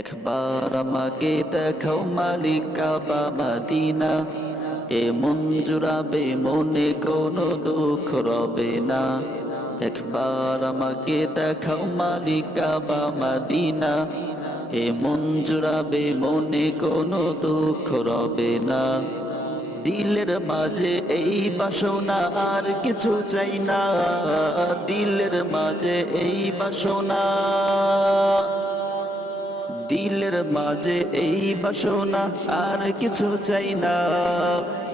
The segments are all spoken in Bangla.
একবার আমাকে দেখাও মালিক কাবা মদিনা, এ মন জুড়াবে মনে কোনো দুঃখ রবে না। একবার আমাকে দেখাও মালিক কাবা মদিনা, এ মন জুড়াবে মনে কোনো দুঃখ রবে না। দিলের মাঝে এই বাসনা আর কিছু চাই না, দিলের মাঝে এই বাসনা, দিলের মাঝে এই বাসনা আর কিছু চাই না।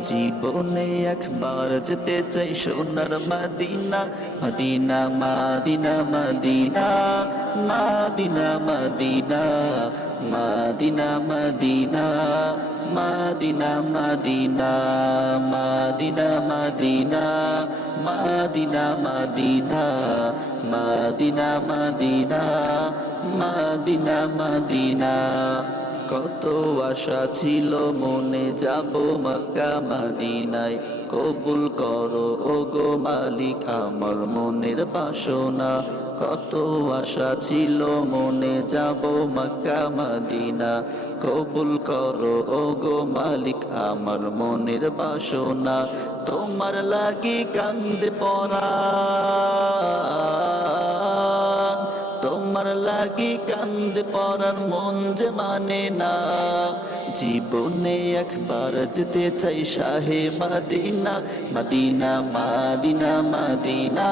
জীবনে একবার যেতে চাই সোনার Madina, Medina Medina Medina Medina Medina Medina Medina Medina Medina Medina Medina Medina Medina Medina Medina Medina Madina. কত আশা ছিল মনে যাব মক্কা মদিনায়, কবুল করো ওগো মালিক আমার মনের বাসনা। কত আশা ছিল মনে যাব মক্কা মদিনা, কবুল করো ওগো মালিক আমার মনের বাসনা। তোমার লাগি কান্দে পরাণ, তোমার লাগি কান্দে পরাণ মন যে মানে না। জীবনে একবার যেতে চাই শাহে Madina, Medina Medina Medina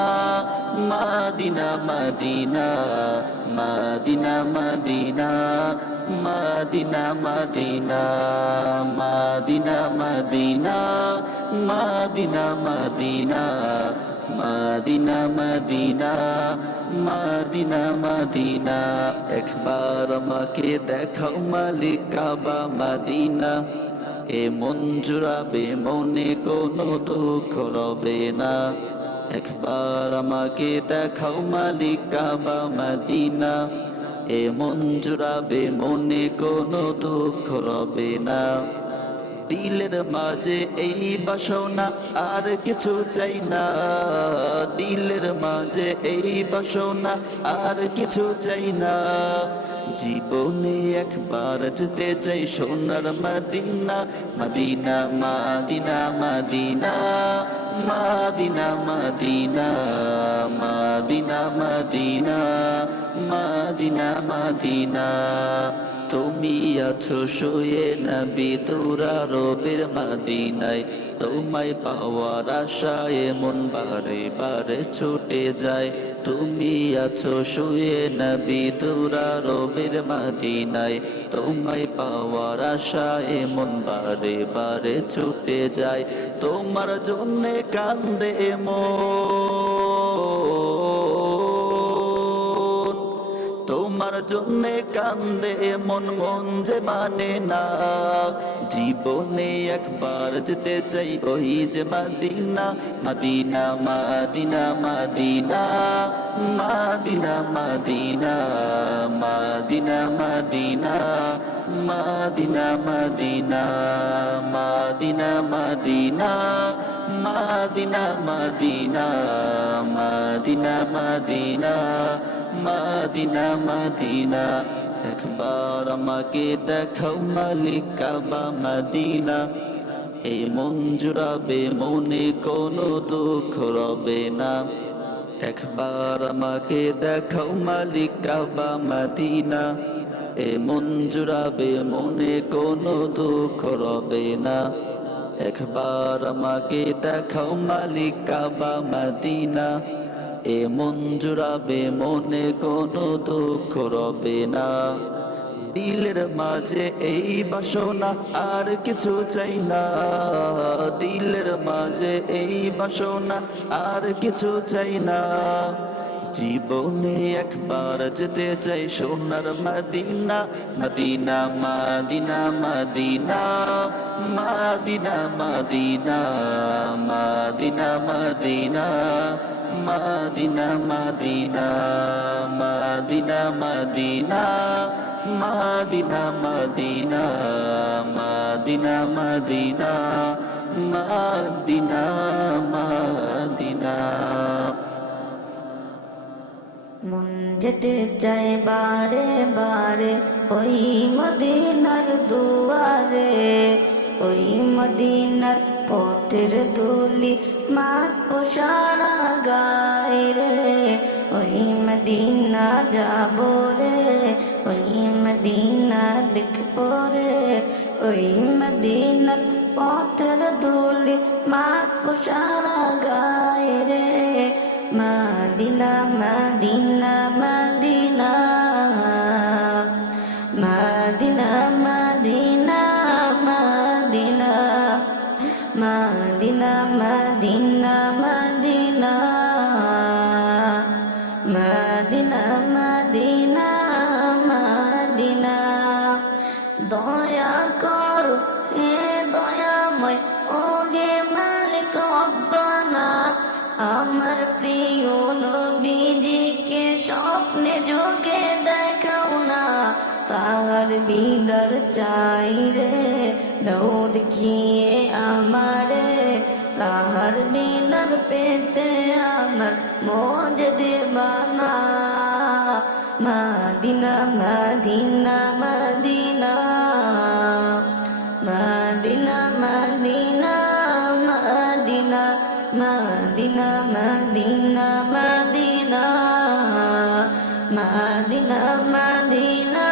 Medina Medina Medina Medina Medina Medina Medina Medina Medina Medina Medina Medina Medina Madina. একবার আমাকে দেখাও মালিক কাবা মদিনা, এ মন জুড়াবে মনে কোনো দুঃখ রবে না। একবার আমাকে দেখাও মালিক কাবা মদিনা, এ মন জুড়াবে মনে কোনো দুঃখ রবে না। দিলের মাঝে এই বাসনা আর কিছু চাই না, দিলের মাঝে এই বাসনা আর কিছু চাই না। জীবনে একবার যেতে চাই সোনার Madina, Medina Medina Medina Medina Medina Medina Medina Medina Madina. তুমি আছো শুয়ে নবী তুরা রবের মদিনায়, তোমায় পাওয়ার আশায় মন বারে বারে ছুটে যায়। তুমি আছো শুয়ে নবী তুরা রবের মদিনায়, তোমায় পাওয়ার আশায় মন বারে বারে ছুটে যায়। তোমার জন্যে কান্দে মন, তোমার জন্যে কান্দে মন, মন যে মানে না। জীবনে একবার যেতে চাই ওই যে Madina, Medina Medina Medina Medina Medina Medina Medina Medina Medina Medina Medina Medina Medina Medina Medina Medina Madina. একবার আমাকে দেখাও মালিক কাবা মদিনা, এই মন জুড়াবে মনে কোনো দুঃখ রবে না। একবার আমাকে দেখাও মালিক কাবা মদিনা, এ মন জুড়াবে মনে কোনো দুঃখ রবে না। একবার আমাকে দেখাও মালিক কাবা মদিনা, এ মন জুড়াবে মনে কোনো দুঃখ রবে না। দিলের মাঝে এই বাসনা আর কিছু চাই না, দিলের মাঝে এই বাসনা আর কিছু চাই না। জীবনে একবার যেতে চাই সোনার Madina, Medina Medina Medina Medina Medina Medina Medina Medina Medina Medina Medina Medina Medina Medina Medina Medina Medina. মন যেতে চাই বারে বারে ওই মদিনার দুয়ারে, ওই মদিনার পথের ধুলি মাখবো সারা গায়ে রে, ওই মদিনা যাবো রে, ওই মদিনা দেখবো রে, ওই মদিনার পথের ধুলি মাখবো সারা গায়ে রে। Madina Medina Medina Medina Medina Medina Medina Medina Medina Medina Medina Madina. দয়া করো হে দয়াময় ও গে মালিক রব্বানা, আমার প্রিয় নবীজিকে স্বপ্নে যোগে দেখাও না, তাহার বিদার চাই রে দাও দেখিয়ে আমারে, তাহার বিদার পেতে আমার মজ দেবানা। Medina Medina Medina Medina Medina Medina Medina Medina Medina Medina Medina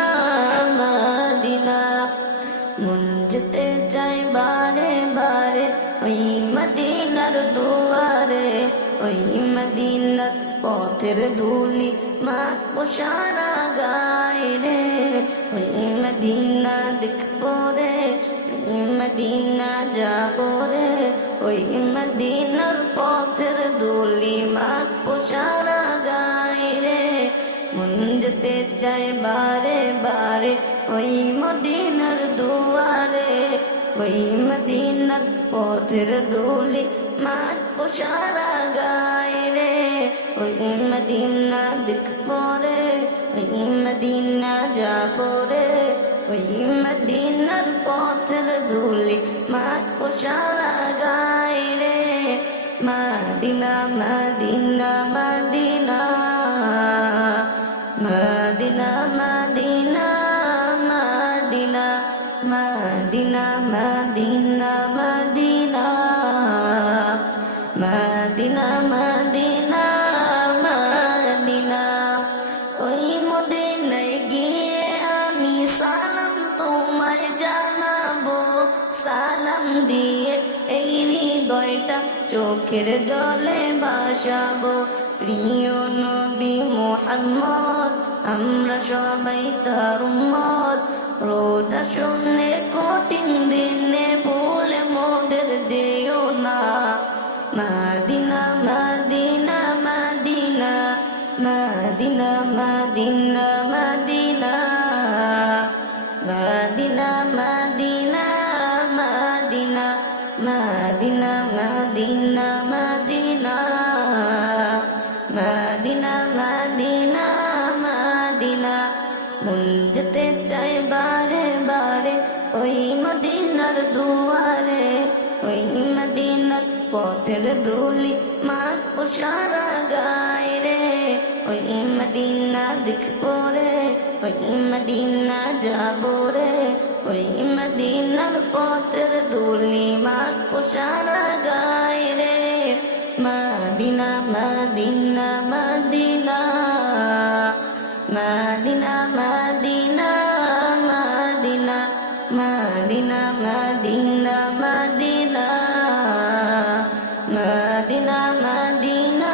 Medina. মন যেতে চাই বারে বারে ওই মদিনার দুয়ারে, ওই মদিনার পথের ধুলি মাখবো সারা গায়ে রে, ওই মদিনা দেখবো রে, ওই মদিনা যাবো রে, ওই মদিনার পথের ধুলি মাখবো সারা গায়ে রে। মন যেতে চাই বারে বারে ওই মদিনার দুয়ারে, ওই মদিনার পথের ধুলি মাখবো সারা গায়ে রে, ওই মদিনা দেখবো রে, ওই মদিনা যাবো রে, ওই মদিনার পথের ধুলি মাখবো সারা গায়ে রে। Madina Medina Medina Medina Medina Medina Medina Medina Medina Medina Medina Madina. ওই মদিনায় গিয়ে আমি সালাম তোমায় জানাবো, সালাম দিয়ে এই হৃদয়টা চোখের জলে ভাসাবো। প্রিয় নবী মুহাম্মদ আমরা সবাই তার উম্মত, রোজা শুনে কঠিন দিনে ভুলে মোদের যেও না। Madina Medina Medina Medina Medina Medina Medina Medina Medina Medina Medina Medina Medina Medina Medina. মন যেতে চাই বারে বারে ওই মদিনার দুয়ারে, ওই মদিনার পথের ধুলি মাখবো সারা গায়ে রে, ওই মদিনা দেখবো রে, ওই মদিনা যাবো রে, ওই মদিনার পথের ধুলি মাখবো সারা গায়ে রে। Madina Medina Medina Medina Medina Medina Medina Medina Medina Medina Medina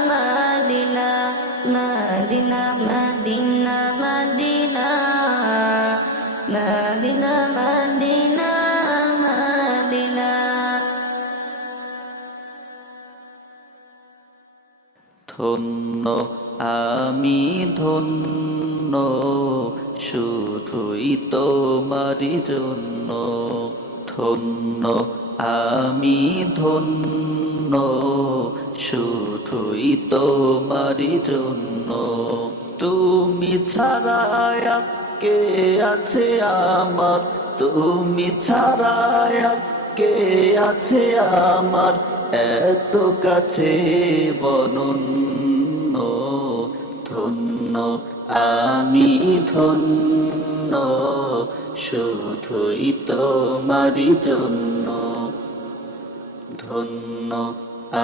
Medina Medina Medina Medina Medina Medina Madina. ধন্য আমি ধন্য শুধুই তোমারই জন্য, ধন্য আমি ধন্য শুধুই তোমারই জন্য। তুমি ছাড়া আর কে আছে আমার, তুমি ছাড়া আর কে আছে আমার, এত কাছে বনন্য ধন্য আমি ধন্য শুধুই তোমারই জন্য ধন্য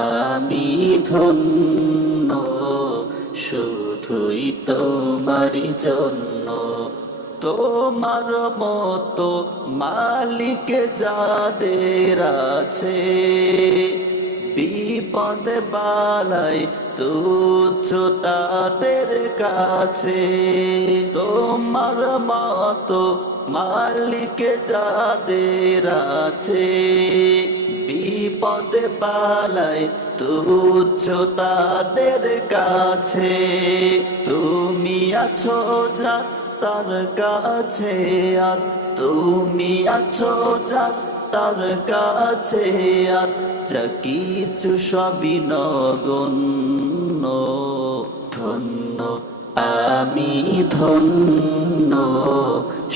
আমি ধন্য শুধুই তোমারই জন্য তোমার মতো মালিক যাদের আছে বিপদে বালাই তুচ্ছ তাদের কাছে তোমার মতো মালিক যাদের আছে বিপদে বালাই তুচ্ছ তাদের কাছে তুমি আছো যা তার কাছে আর তুমি আছো যা তার কাছে আর যা কিছু সবই নগণ্য ধন্য আমি ধন্য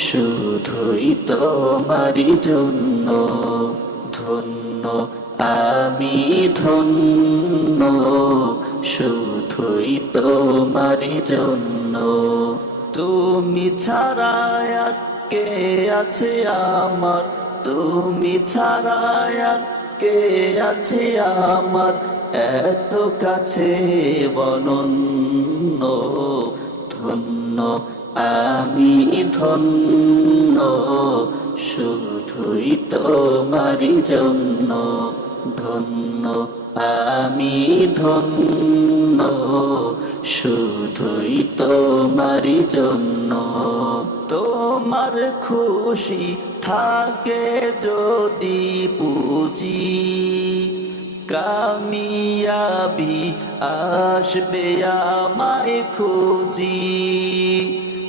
শুধুই তোমারই জন্য ধন্য আমি ধন্য শুধুই তোমারই জন্য তুমি ছাড়া আর কে আছে আমার তুমি ছাড়া আর কে আছে আমার এত কাছে বনন্য ধন্য আমি ধন্য শুধুই তোমারই জন্য ধন্য আমি ধন্য শুধুই তোমারই জন্য তোমার খুশি থাকে যদি পুঁজি কামিয়াবি আসবে আমায় খুঁজি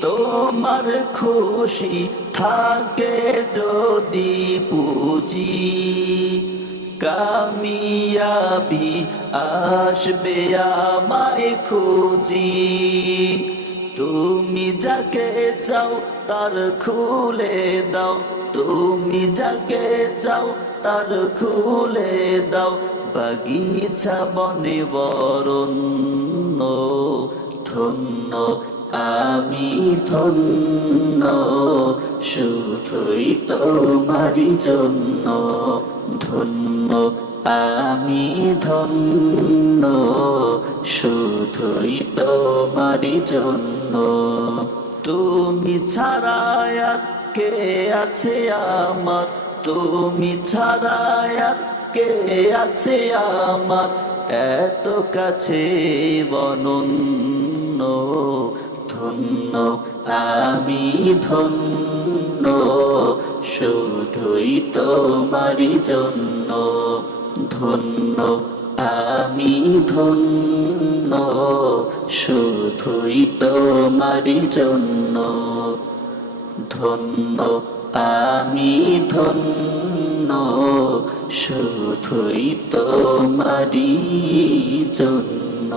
তোমার খুশি থাকে যদি পুঁজি কামিয়াবি আসবে আমায় খুঁজি তুমি যাকে চাও তার খুলে দাও তুমি যাকে চাও তার খুলে দাও বাগিচা বনে বরণ্য ধন্য আমি ধন্য শুধুই তোমারই জন্য ধন্য আমি ধন্য শুধুই তোমারই জন্য তুমি ছাড়া আর কে আছে আমার তুমি ছাড়া আর কে আছে আমার এত কাছে বনন্য ধন্য আমি ধন্য শুধুই তোমারই জন্য ধন্য আমি ধন্য শুধুই তোমারই জন্য ধন্য আমি ধন্য শুধুই তোমারই জন্য।